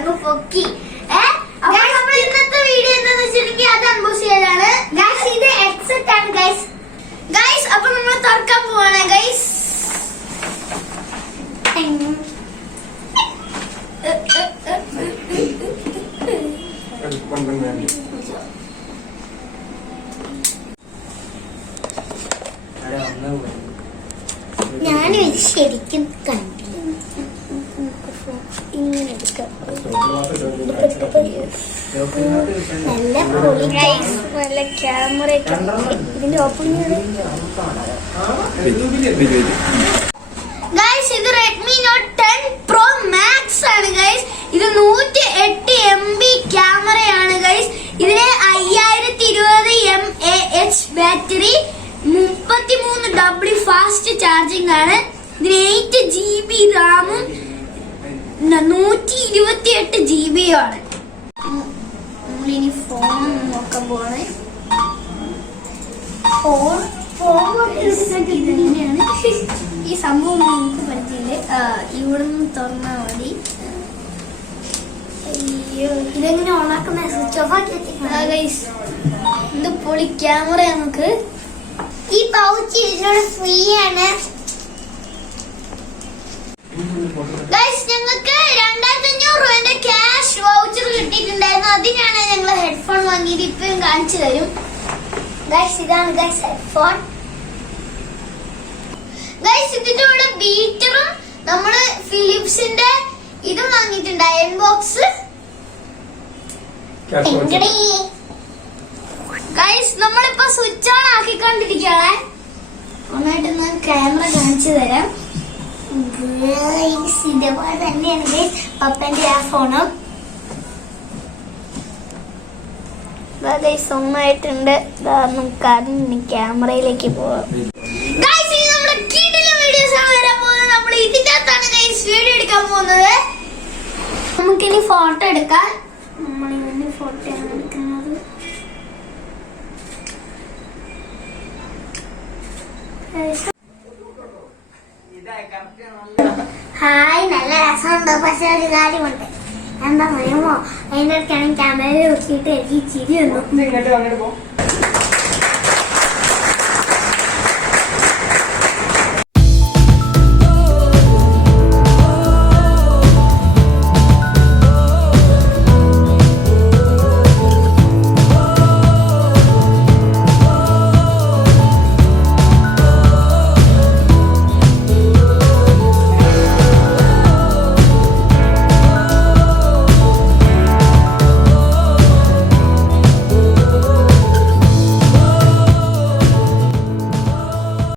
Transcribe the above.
അങ്ങ് പൊക്കി. അപ്പോൾ നമ്മൾ ഇന്നത്തെ വീഡിയോ എന്താണെന്ന് വെച്ചിട്ടുണ്ടെങ്കിൽ അത് അൺബോക്സ് ചെയ്യലാണ് ഗൈസ്. ഇത് ഹെഡ്സെറ്റ് ആണ് ഗൈസ്. ഗൈസ് അപ്പൊ നമ്മൾ തുറക്കാൻ പോവാണ് ഗൈസ്. ഞാൻ ശരിക്കും കണ്ടില്ല. ഇങ്ങനെ എടുക്കാം. നല്ല പൊളി ഗൈസ്. നല്ല ക്യാമറ. ഇതിന്റെ ഓപ്പണിംഗ് ഗൈസ്. ഇത് റെഡ്മി നോട്ട് 10 പ്രോ മാക്സ് ആണ് ഗൈസ്. ഇത് 108 MB ക്യാമറയാണ് ഗൈസ്. ഇതിന് 5020 mAh battery, 33W fast charging ആണ്. ഇതിന് 8GB റാമും 128 GB ആണ്. നമ്മളിനി ഫോൺ നോക്കാൻ പോവാണ്. ഇതിനെയാണ് ഈ സംഭവം നമുക്ക് പറ്റിയില്ല. ഇവിടുന്ന് തുറന്നാ മതി. അയ്യോ, ഇതെങ്ങനെ ഓണാക്കുന്ന സ്വിച്ച് ഓഫ് ആക്കി ഗൈസ്. ഇത് പൊളി ക്യാമറ. നമുക്ക് ഈ പൗച്ച് ഇതിനോട് ഫ്രീ ആണ് ഗൈസ്. ഞങ്ങൾക്ക് 2500 രൂപന്റെ ക്യാഷ് വൗച്ചർ കിട്ടിയിട്ടുണ്ടായിരുന്നു. അതിനാണ് ഞങ്ങൾ ഹെഡ്ഫോൺ വാങ്ങിയത്. ഇപ്പം കാണിച്ചു തരും ഗൈസ്. ഇതാണ് ഗൈസ് ഹെഡ്ഫോൺ ഗൈസ്. ഇതിന്റെ കൂടെ ബീറ്ററും നമ്മള് ഫിലിപ്സിന്റെ ഇതും വാങ്ങിയിട്ടുണ്ട്, അയൺ ബോക്സ്. ഗൈസ് നമ്മളിപ്പോ സ്വിച്ച് ഓൺ ആക്കിക്കൊണ്ടിരിക്കുകയാണ്. ഒന്നായിട്ട് ഞാൻ ക്യാമറ കാണിച്ചു തരാം. ഇതേപോലെ തന്നെയാണ് പപ്പന്റെ ആ ഫോണും ഒന്നായിട്ടുണ്ട്. നമുക്ക് ക്യാമറയിലേക്ക് പോവാം. നമ്മുടെ കിടിലൻ വീഡിയോസ് ആണ് വരാൻ പോകുന്നത്. നമ്മൾ ഇതിന്റെ അകത്താണ് ഗൈസ് വീഡിയോ എടുക്കാൻ പോകുന്നത്. നമുക്കിനി ഫോട്ടോ എടുക്കാം. നമ്മളിങ്ങനെ ഫോട്ടോയാണ് എടുക്കുന്നത്. ഹായ്, നല്ല രസമുണ്ട്. പക്ഷെ ഒരു കാര്യമുണ്ട്. എന്താ പറയുമോ, അതിൻ്റെ അടുക്കാണെങ്കിൽ ക്യാമറയിൽ നോക്കിയിട്ട് എനിക്ക് ചിരി വന്നു.